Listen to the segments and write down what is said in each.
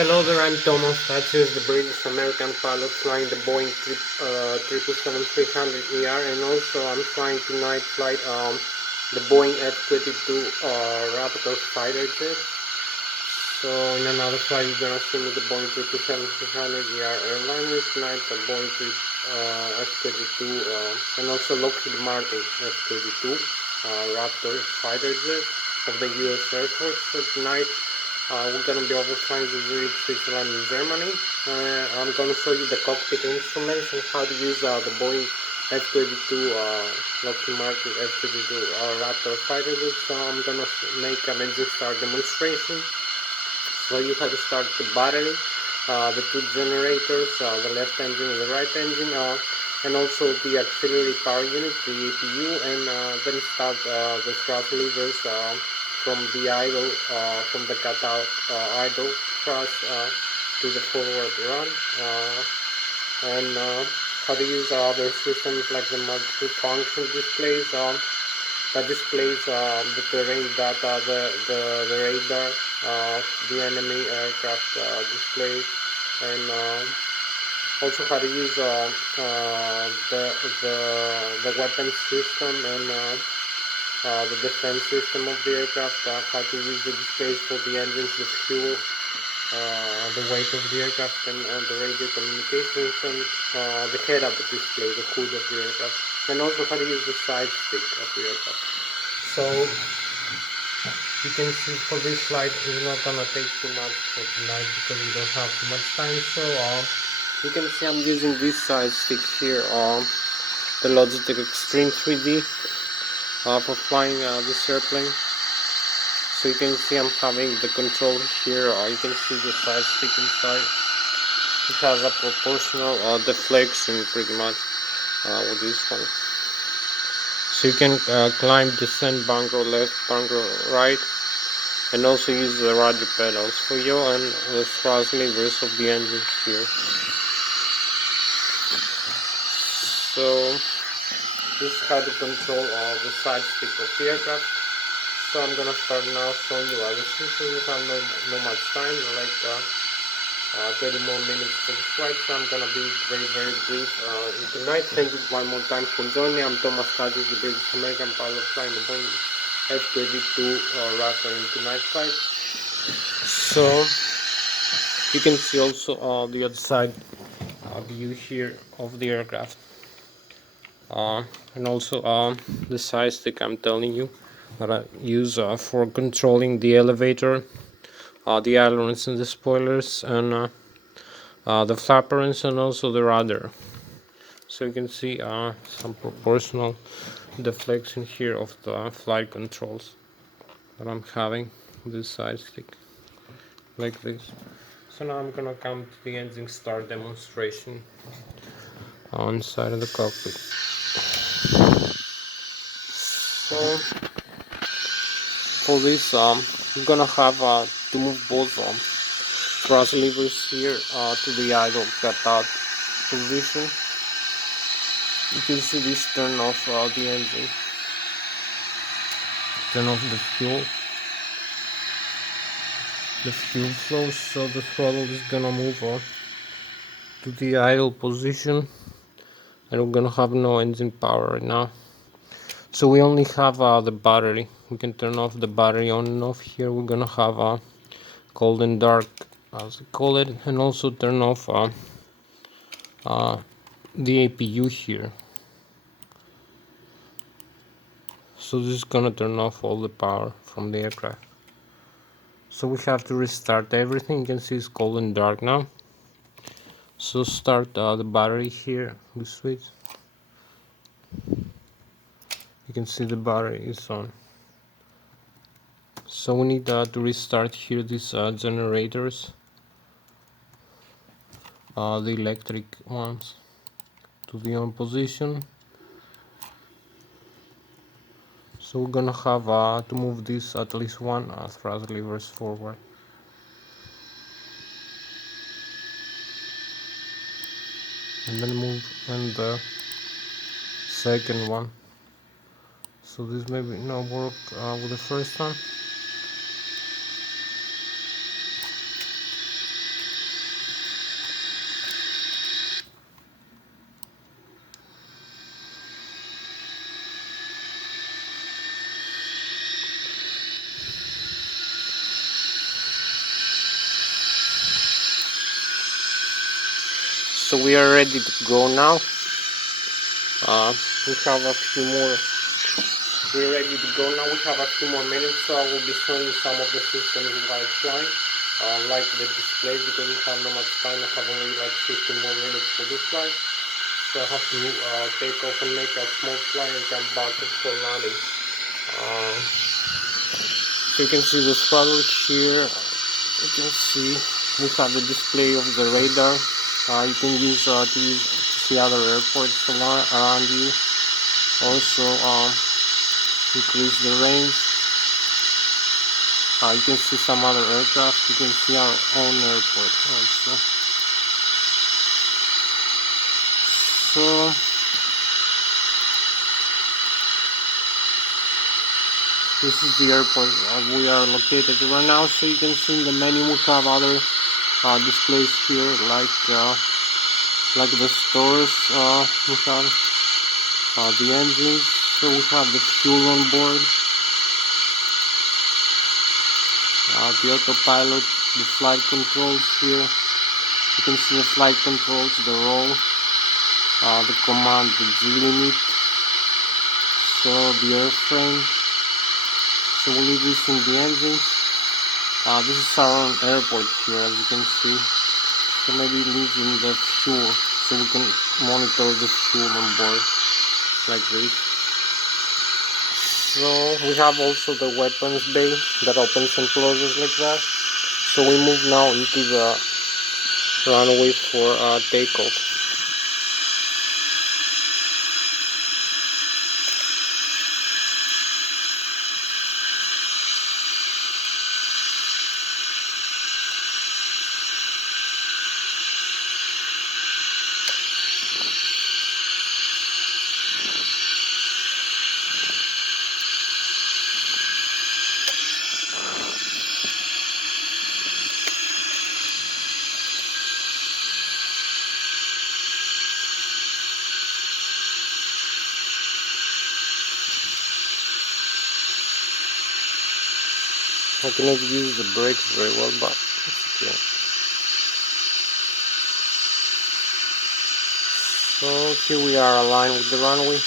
Hello there, I'm Thomas Hatsios, the British American pilot flying the Boeing 777-300ER, and also I'm flying tonight the Boeing F23 Raptor fighter jet. So in another flight you're gonna see me the Boeing 777-300ER airliner tonight, the Boeing F23 and also Lockheed Martin F23 Raptor fighter jet of the US Air Force. So tonight we're going to be overflying the Zurich, Switzerland and Germany. I'm going to show you the cockpit instruments and how to use the Boeing F22 Lockheed Martin F22 Raptor fighter jet. So I'm going to make an engine start demonstration. So you have to start the battery, the two generators, the left engine and the right engine, and also the auxiliary power unit, the APU, and then start the thrust levers from the idle, from the cutout idle thrust to the forward run, and how to use other systems like the multi-function displays that displays the terrain data, the radar, the enemy aircraft display, and also how to use the weapon system and the defense system of the aircraft, how to use the displays for the engines, the fuel, the weight of the aircraft, and the radio communications, and the head-up display, the hood of the aircraft, and also how to use the side stick of the aircraft. So you can see for this flight it's not gonna take too much for tonight because we don't have too much time. So you can see I'm using this side stick here, the Logitech Extreme 3D. For flying this airplane. So you can see I'm having the control here. You can see the side stick inside. It has a proportional deflection pretty much with this one. So you can climb, descend, bunker left, bunker right, and also use the rudder pedals for you and the thrust levers of the engine here. So this is how to control the side stick of the aircraft. So I'm gonna start now showing you other systems. We have no much time, like 30 more minutes for the flight, so I'm gonna be very brief tonight. Thank you one more time for joining me. I'm Thomas Hatsios, the British American pilot flying the Boeing F23 Raptor in tonight's flight. So you can see also the other side view here of the aircraft. And also the side stick I'm telling you that I use for controlling the elevator, the ailerons and the spoilers, and the flaperons, and also the rudder. So you can see some proportional deflection here of the flight controls that I'm having this side stick like this. So now I'm gonna come to the engine start demonstration on side of the cockpit. So for this I'm gonna have to move both thrust levers here to the idle cutout position. You can see this turn off the engine, turn off the fuel flow, so the throttle is gonna move on to the idle position, and we're gonna have no engine power right now. So we only have the battery. We can turn off the battery on and off here. We're gonna have cold and dark, as we call it, and also turn off the APU here. So this is gonna turn off all the power from the aircraft. So we have to restart everything. You can see it's cold and dark now. So start the battery here, we switch. You can see the battery is on. So we need to restart here these generators, the electric ones, to the on position. So we're gonna have to move this at least one thrust levers forward. And then move and the second one. So this maybe not work with the first one. So we are ready to go now. We have a few more. We're ready to go now. We have a few more minutes, so I will be showing you some of the systems while flying. Like the display, because we have not much time. I have only like 15 more minutes for this flight. So I have to take off and make a small flight and come back for landing. So you can see the throttle here. You can see we have the display of the radar. You can use to see other airports around you. Also increase the range. You can see some other aircraft. You can see our own airport also. So this is the airport we are located right now. So you can see in the menu we have other displays here, like the stores. We have the engines. So we have the fuel on board, the autopilot, the flight controls here. You can see the flight controls, the roll, the command, the G limit, so the airframe. So we'll leave this in the engines. This is our own airport here, as you can see. So maybe leave in the fuel, so we can monitor the fuel on board, like this. So we have also the weapons bay that opens and closes like that. So we move now into the runway for takeoff. I cannot use the brakes very well, but it's okay. So here we are aligned with the runway.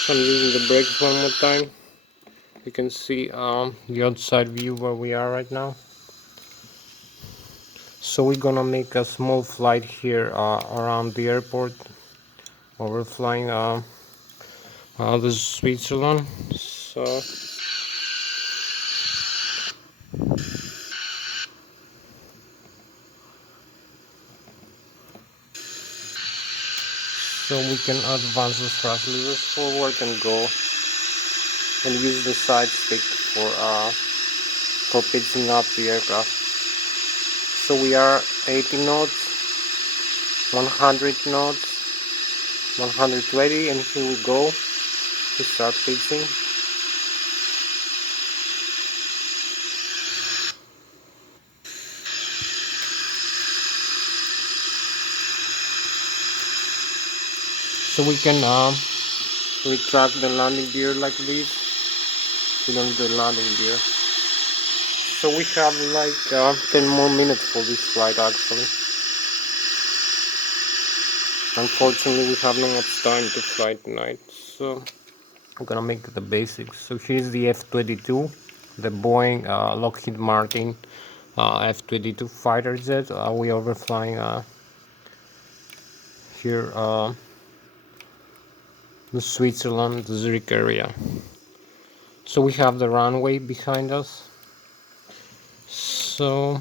So I'm using the brakes one more time. You can see the outside view where we are right now. So we're gonna make a small flight here around the airport. We're flying the Switzerland. So we can advance the thrust levers forward and go and use the side stick for pitching up the aircraft. So we are 80 knots, 100 knots, 120, and here we go. We start pitching. So we can retract the landing gear like this. We don't need the landing gear. So we have like 10 more minutes for this flight actually. Unfortunately we have not much time to fly tonight, so I'm gonna make the basics. So here's the F-22, the Boeing Lockheed Martin F-22 fighter jet. We are overflying here the Switzerland, the Zurich area. So we have the runway behind us. So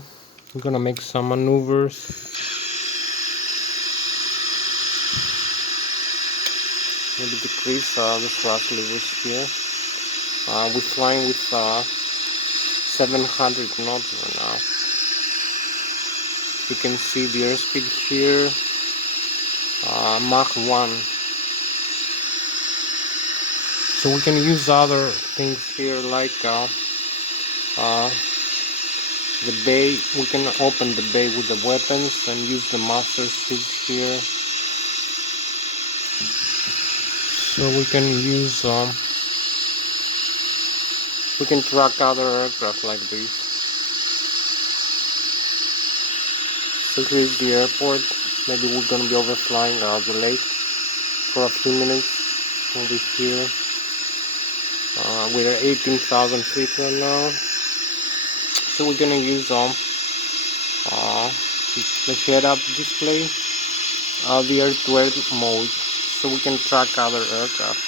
I'm gonna make some maneuvers. Maybe decrease the thrust levers here. We're flying with 700 knots right now. You can see the airspeed here, Mach 1. So we can use other things here like the bay. We can open the bay with the weapons and use the master switch here. So we can use we can track other aircraft like this. So here's the airport. Maybe we're gonna be overflying the lake for a few minutes over here. We're at 18,000 feet right now. So we're gonna use the head-up display, the air-to-air mode, so we can track other aircraft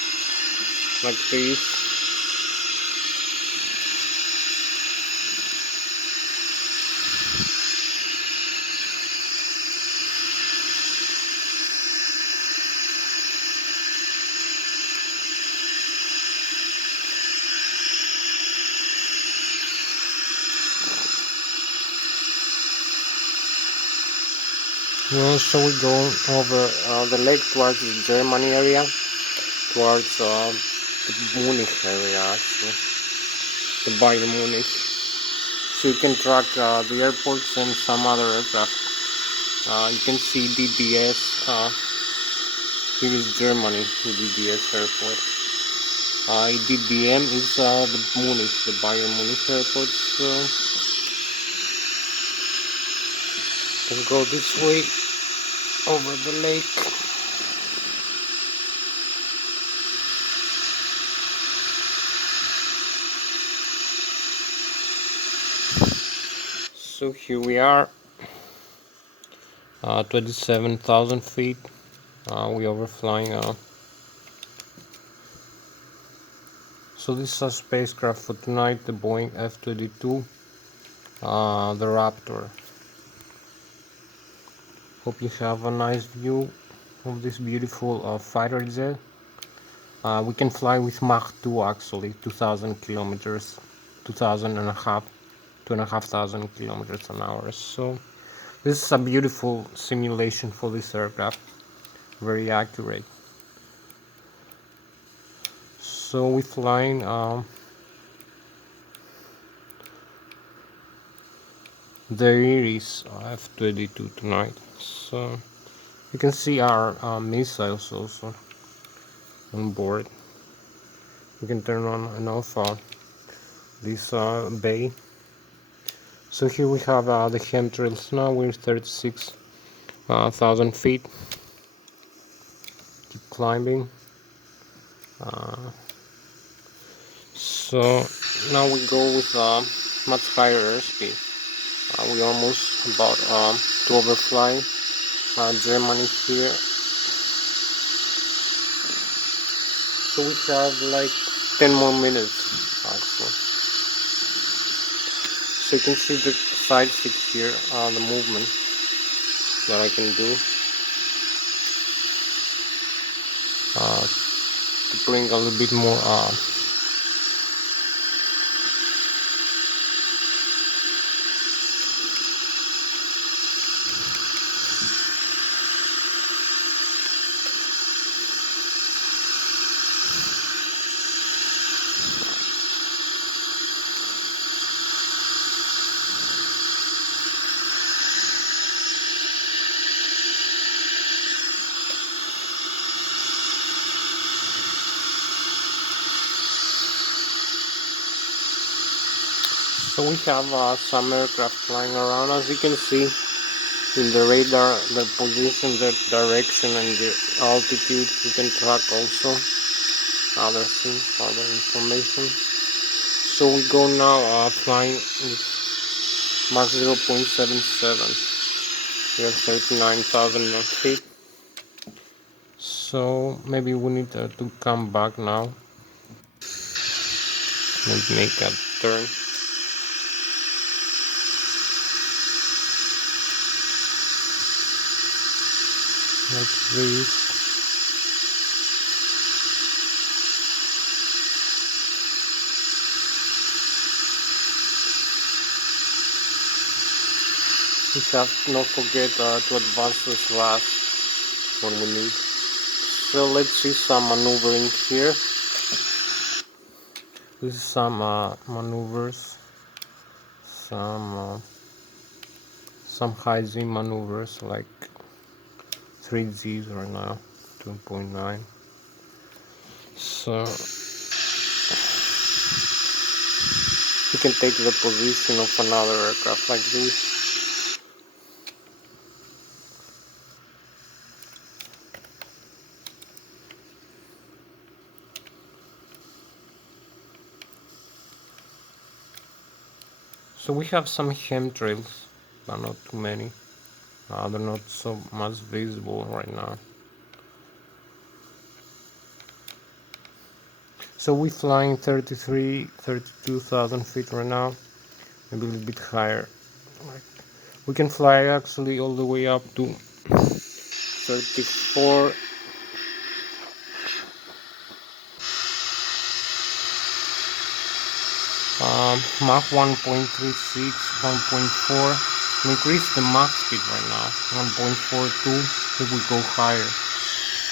like this. So we go over the lake towards the Germany area, towards the Munich area actually, the Bayern Munich. So you can track the airports and some other aircraft. You can see DDS, here is Germany, the DDS airport. DDM is the Munich, the Bayern Munich airport. So we can go this way over the lake. So here we are, 27,000 feet. We overflying. So this is a spacecraft for tonight, the Boeing F23, the Raptor. Hope you have a nice view of this beautiful fighter jet. We can fly with Mach 2 actually, 2,000 kilometers, 2,500 kilometers an hour. So this is a beautiful simulation for this aircraft, very accurate. So we're flying the Iris F22 tonight. So you can see our missiles also on board. You can turn on and off this bay. So here we have the chemtrails now. We're 36,000 feet. Keep climbing. So now we go with much higher airspeed. We almost about to overfly Germany here. So we have like 10 more minutes actually. So you can see the side stick here, the movement that I can do to bring a little bit more So we have some aircraft flying around. As you can see in the radar, their position, their direction, and the altitude. You can track also other things, other information. So we go now flying with Mach 0.77. We have 39,000 feet. So maybe we need to come back now and make a turn. Like this. We have to not forget to advance the Lszh when we need. So let's see some maneuvering here. This is some maneuvers, some high Z maneuvers like 3 Z's right now, 2.9. So you can take the position of another aircraft like this. So we have some chemtrails, but not too many. They're not so much visible right now. So we're flying 32,000 feet right now, maybe a little bit higher. We can fly actually all the way up to 34. Mach 1.36, 1.4. We increase the Mach speed right now. 1.42. If we go higher,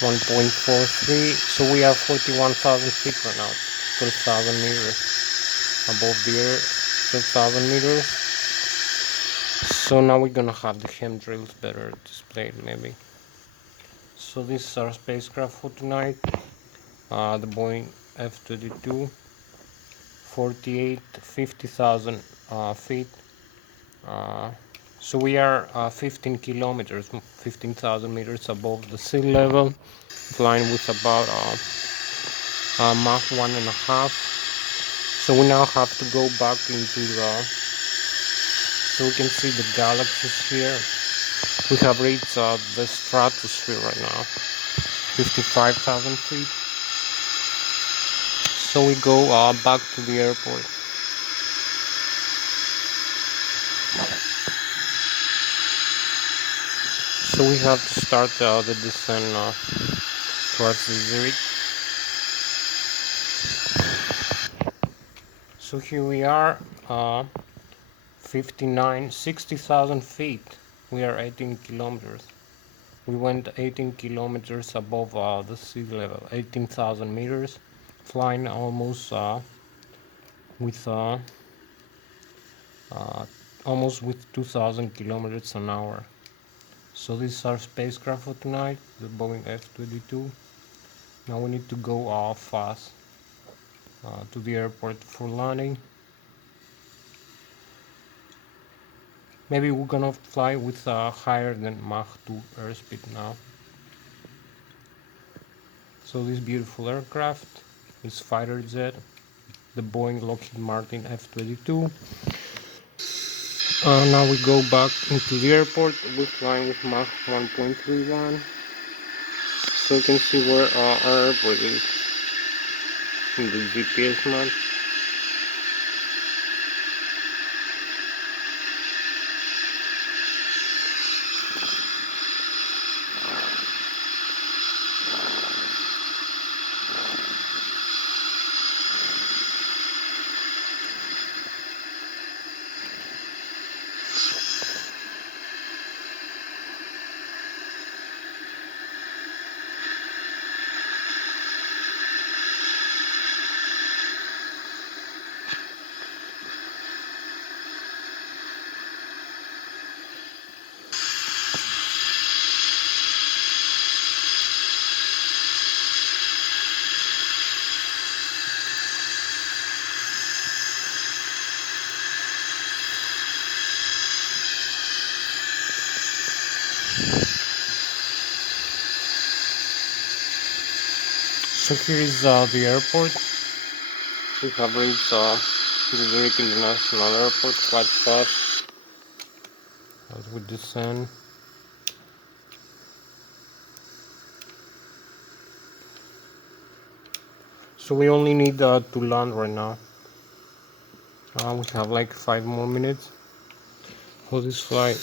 1.43. So we are 41,000 feet right now. 12,000 meters above the earth. 12,000 meters. So now we're gonna have the chemtrails better displayed maybe. So this is our spacecraft for tonight. The Boeing F23, 50,000 feet. So we are 15 kilometers, 15,000 meters above the sea level, flying with about Mach 1.5. So we now have to go back into so we can see the galaxies here. We have reached the stratosphere right now, 55,000 feet. So we go back to the airport. So we have to start the descent towards the Zurich. So here we are, 60,000 feet. We are 18 kilometers. We went 18 kilometers above the sea level, 18,000 meters, flying almost with almost with 2,000 kilometers an hour. So this is our spacecraft for tonight, the Boeing F23. Now we need to go fast to the airport for landing. Maybe we're gonna fly with higher than Mach 2 airspeed now. So this beautiful aircraft is fighter jet, the Boeing Lockheed Martin F-22. Now we go back into the airport. We're flying with Mach 1.31. So you can see where our airport is in the GPS map. So here is the airport. We have reached the Zurich International Airport quite fast as we descend. So we only need to land right now. We have like 5 more minutes for this flight.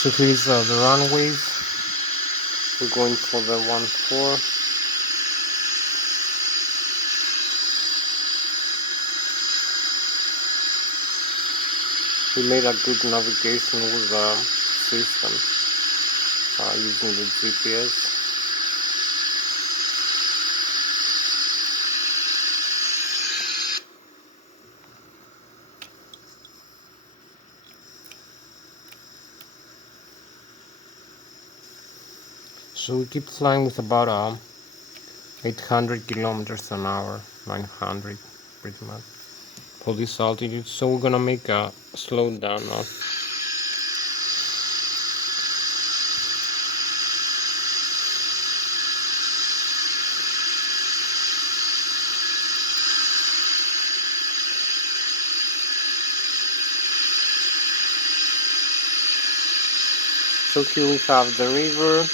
So here's the runways. We're going for the 14. We made a good navigation with the system using the GPS. So we keep flying with about 800 kilometers an hour, 900 pretty much for this altitude. So we're gonna make a slow down now. So here we have the river.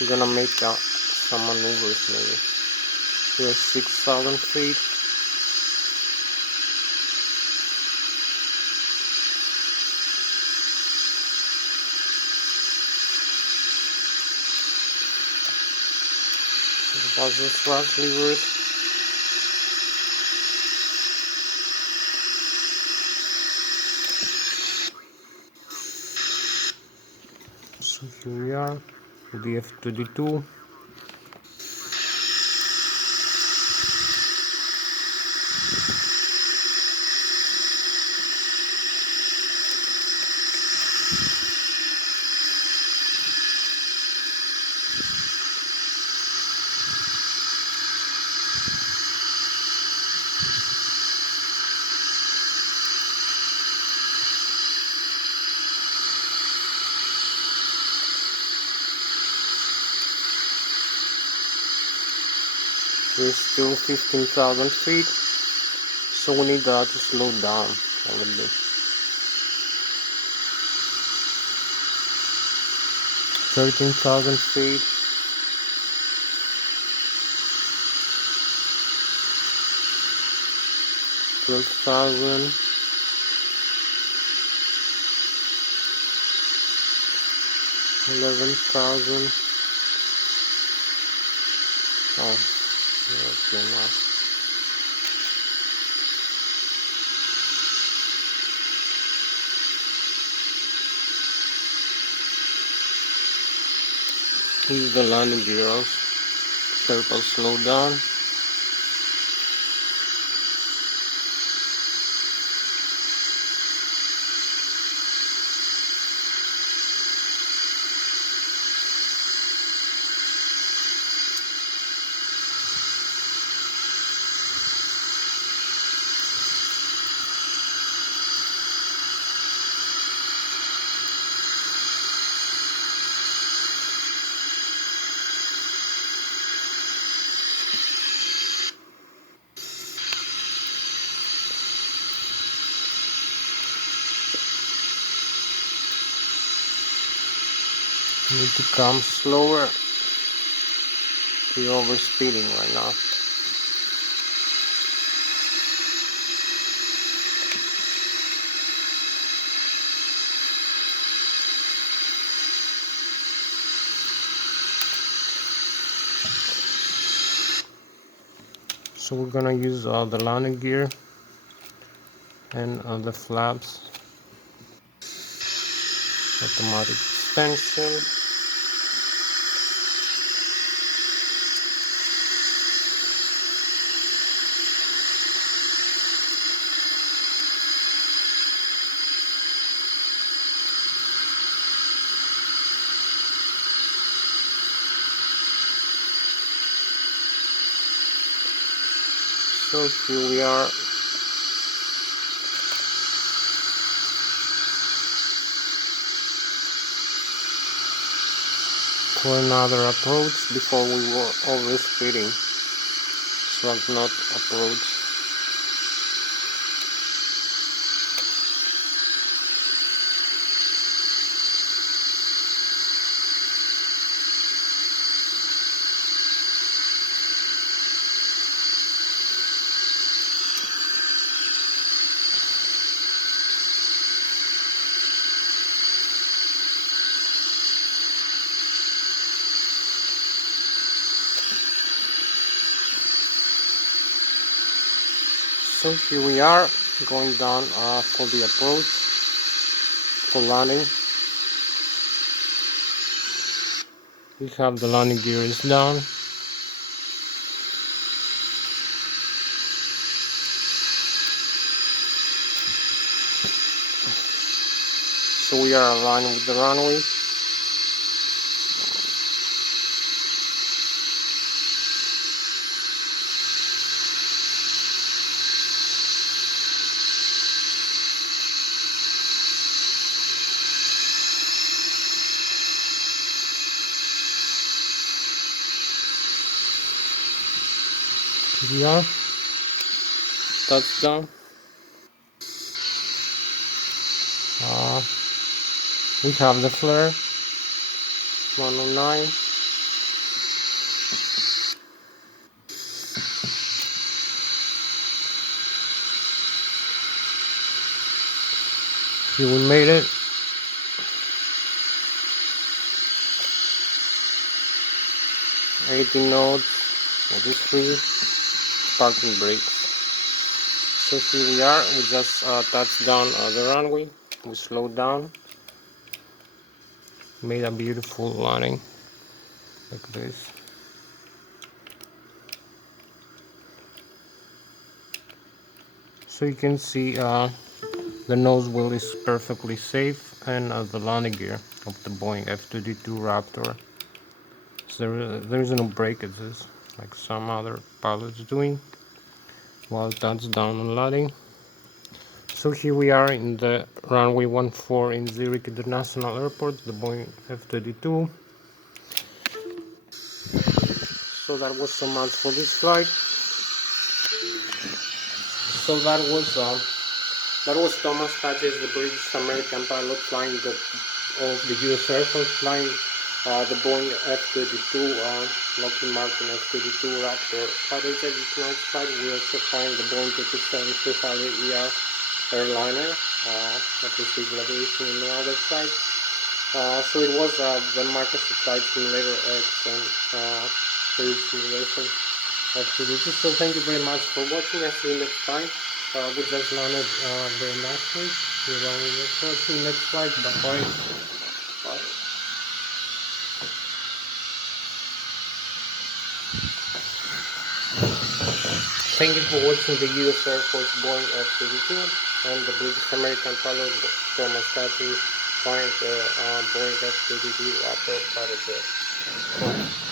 We're gonna make some maneuvers maybe. Here's 6,000 feet. About this last levers. So here we are, the F22. We're still 15,000 feet, so we need to slow down a little bit. 13,000 feet. 12,000. 11,000. Oh, okay, now. Use the landing gears. Help us slow down. You need to come slower. You're overspeeding right now. So we're gonna use the landing gear and the flaps, automatic extension. So here we are. For another approach before we were overspeeding. So let's not approach. So here we are, going down for the approach, for landing. We have the landing gears down. So we are aligned with the runway. Here we are. Touchdown. We have the flare 109. Here we made it. 18 knots, 43 parking brakes. So here we are. We just touched down the runway. We slowed down. Made a beautiful landing like this. So you can see the nose wheel is perfectly safe, and the landing gear of the Boeing F23 Raptor. So there is no breakages like some other pilots doing while touchdown and landing. So here we are in the runway 14 in Zurich International Airport, the Boeing F-22. So that was so much for this flight. So that was Thomas Hatsios, the British American pilot flying of the U.S. Air Force, flying the Boeing F-22, Lockheed Martin F-22 Raptor fighter jet. Tonight's flight we also flying the Boeing 737-300ER airliner that received aviation in another flight. So it was the Microsoft Flight Simulator X and simulation F-22. So thank you very much for watching. I'll see you next time. We just landed very nicely. We're running the next flight. Bye. Bye. Thank you for watching the U.S. Air Force Boeing F-22 and the British American pilot Thomas Hatsios flying the Boeing F-22 Raptor fighter jet.